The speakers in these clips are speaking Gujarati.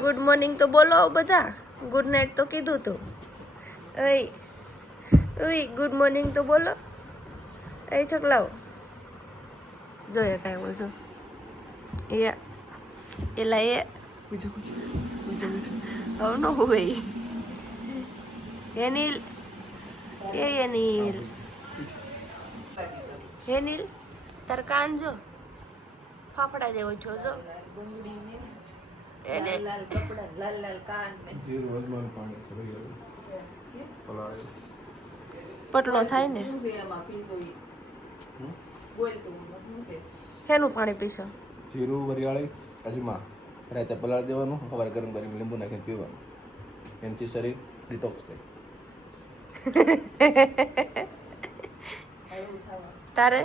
ગુડ મોર્નિંગ તો બોલો બધા. ગુડ નાઇટ તો કીધું તું. ઓય ગુડ મોર્નિંગ તો બોલો. એ છોકલાઓ જોઈએ કાંઈ હું જો એલા એ હવે નો હોય એનિલ એનિલ એનિલ તાર કાન જો ફાફડા જેવો છો જો એને પટલો થાય ને શેનું પાણી પીશો? જીરું વરિયાળી અજમા રાતે પલાળી દેવાનું, સવારે ગરમ કરીને લીંબુ નાખીને પીવાનું. એનાથી શરીર ડિટોક્સ થાય. તારે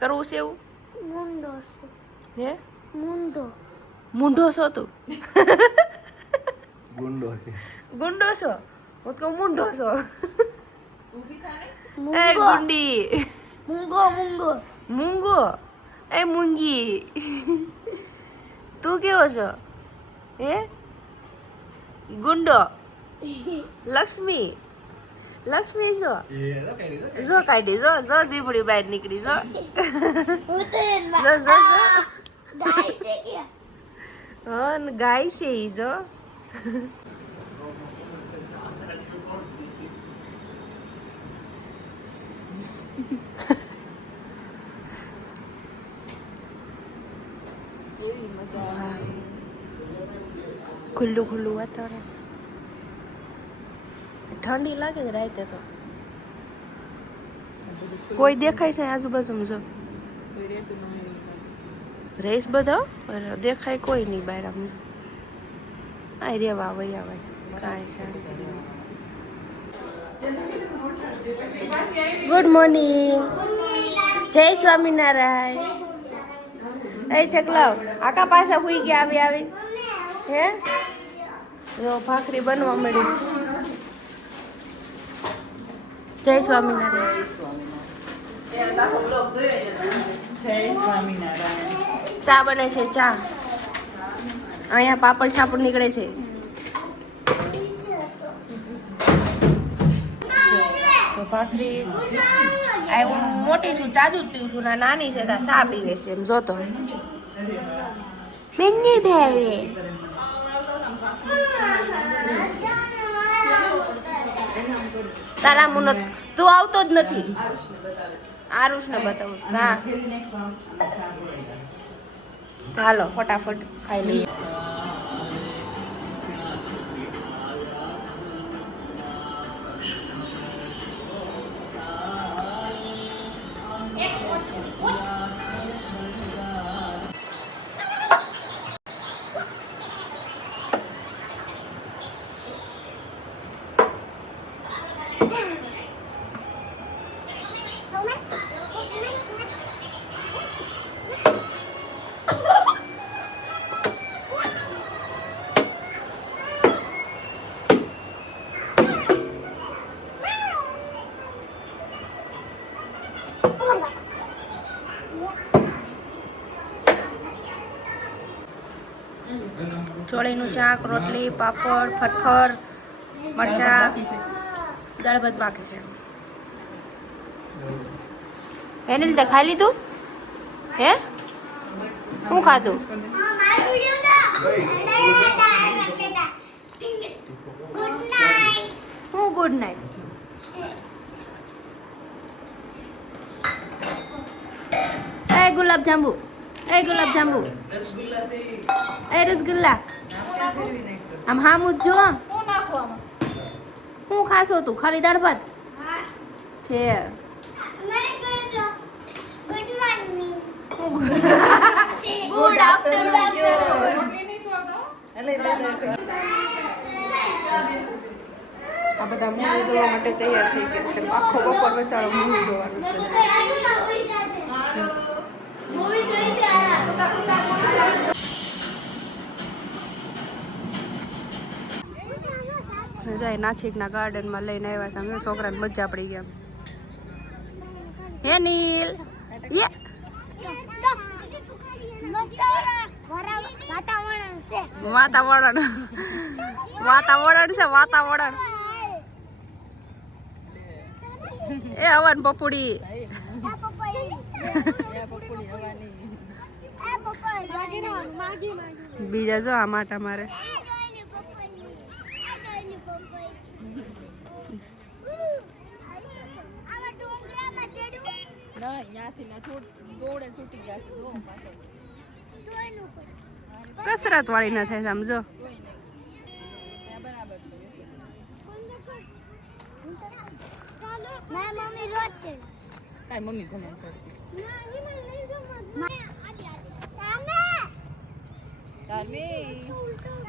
કરવું છે એવું? મુંડો હે મુંડો મૂંઢો છો તું? ગુંડો ગુંડો છો? હું તો કહું મૂંઢો છો. એ મૂંગો ગુંડી મૂંગો મૂંગો મૂંગો એ મૂંગી તું કેવો છો? હે ગુંડો લક્ષ્મી લક્ષ્મી છો? જો કાઢી જો જો જીભડી બહાર નીકળી જો હું તો જો જો જો ગાય છે કે હા ને ગાય છે ઈ જો ખુલ્લું ખુલ્લું વાતાવરણ. ઠંડી લાગે છે રાતે તો. કોઈ દેખાય છે આજુબાજુમાં? જો રેસ બધો દેખાય કોઈ નહીં બહાર. આમ આ રેવા વયા ભાઈ કાંઈ શાંતિ. ગુડ મોર્નિંગ, જય સ્વામિનારાયણ. એ ચકલાવ આકા પાછા હુઈ ગયા આવી આવી હે જો ભાખરી બનવા મળી. જય સ્વામિનારાયણ. ચા બને છે ચા. અહીંયા પાપડ છાપડ નીકળે છે. તો ભાખરી આ હું મોટી છું ચા દૂધ પીવું છું, નાની છે ત્યાં ચા પીવે છે. એમ જોતો મિની ભાવે તારા મુનત તું આવતો જ નથી. આરુષ ને બતાવું હા ચાલો ફટાફટ ખાઈ લઈએ. ચોળીનું શાક, રોટલી, પાપડ, ફટફર, મરચા, દાળ ભાત બાકી છે. એની લીધે ખાઈ લીધું હે? શું ખાધું? હું ગુડ નાઇટ. એ ગુલાબ જાંબુ એ રસગુલ્લા આમ હામું જ જો. શું ખાશો તું? ખાલી દાળ ભાત છે? Good afternoon. આ બધા મૂવી જોવા માટે તૈયાર થઈ ગયા છે. આખો બપોર વચાળો મૂવી જોવાનું છે. જાય નાસિકના ગાર્ડનમાં લઈને આવ્યા છે. અમે છોકરાને મજા પડી ગયા. હે નીલ વાતાવરણ વાતાવરણ વાતાવરણ છે વાતાવરણ. એ હવન પપુડી બીજા જો આ માટા મારે. કસરત વાળી ના થાય સમજો. મમ્મી ભલે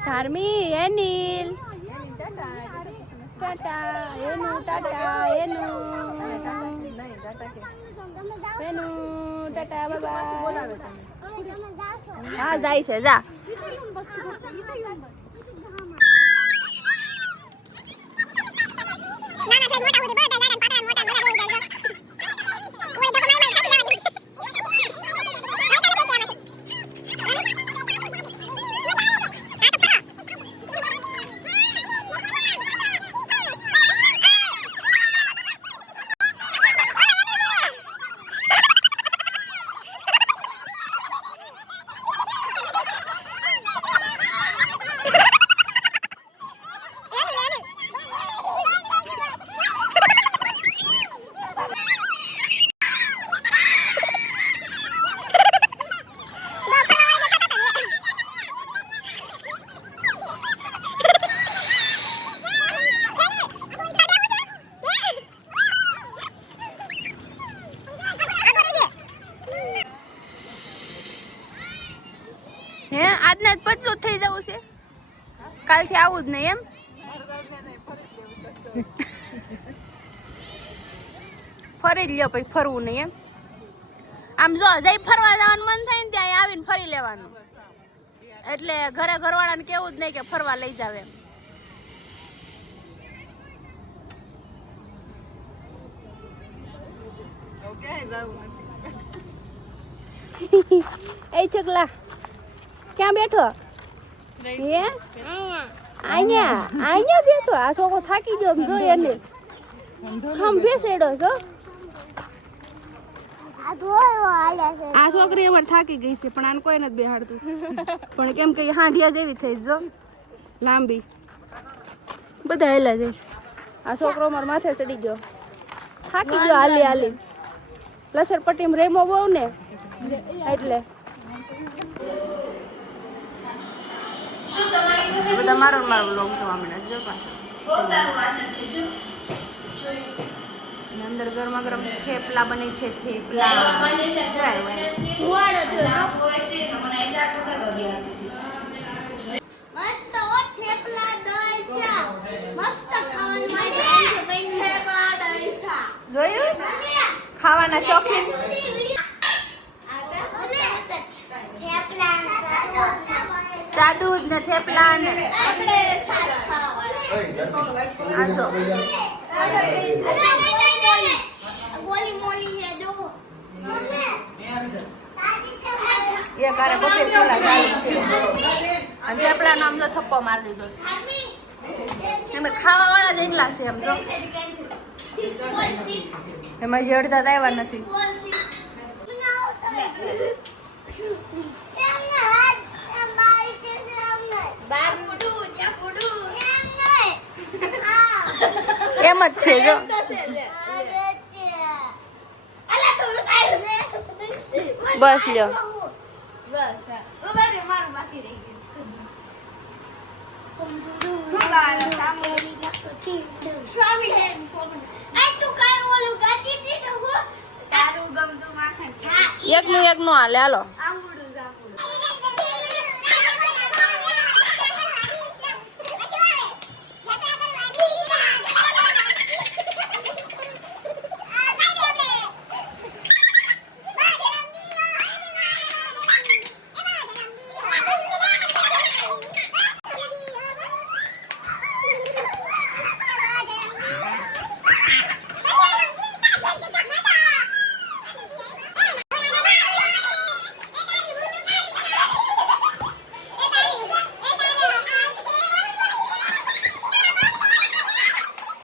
ધાર્મી એનિલ ટાટા એનું ટાટા બાબા. હા જાય છે જા. હે આજના જ પતલું થઈ જવું છે, કાલથી આવું જ નહીં એમ. ફરી જ લ્યો પછી ફરવું નહીં એમ. આમ જો જઈ ફરવા જવાનું મન થાય ને ત્યાં આવીને ફરી લેવાનું, એટલે ઘરે ઘરવાળાને કેવું જ નહીં કે ફરવા લઈ જાવ એમ. એ ચકલા ક્યાં બેઠો? હે અહીંયા બેઠો. આ છોકરો થાકી ગયો જો એને ખમ બેસેડો છો. આ છોકરી અમારે થાકી ગઈ છે પણ આને કોઈ નથી બેહાડતું. પણ કેમ કે હાંડિયા જેવી થઈ જો લાંબી, બધા હેલા જાય. આ છોકરો અમારે માથે ચડી ગયો, થાકી ગયો હાલી હાલી. લસરપટ્ટીમાં રેમો બહુ ને એટલે બધા મારો વ્લોગ જોવા મળે જો પાછો. અંદર ગરમા ગરમ થેપલા બને છે. થેપલા જોયું ખાવાના શોખીન. ચા દૂધ ને થેપલા ને એ કરે બપે ચોલા ચાલુ છે. અને થેપલા નો આમ તો થપ્પો મારી દીધો છે. એમ ખાવા વાળા જ એટલા છે એમ તો, એમાં જે અડધા આવ્યા નથી. એમ જ છે જો. બસ લ્યો એકનું હાલે હાલો.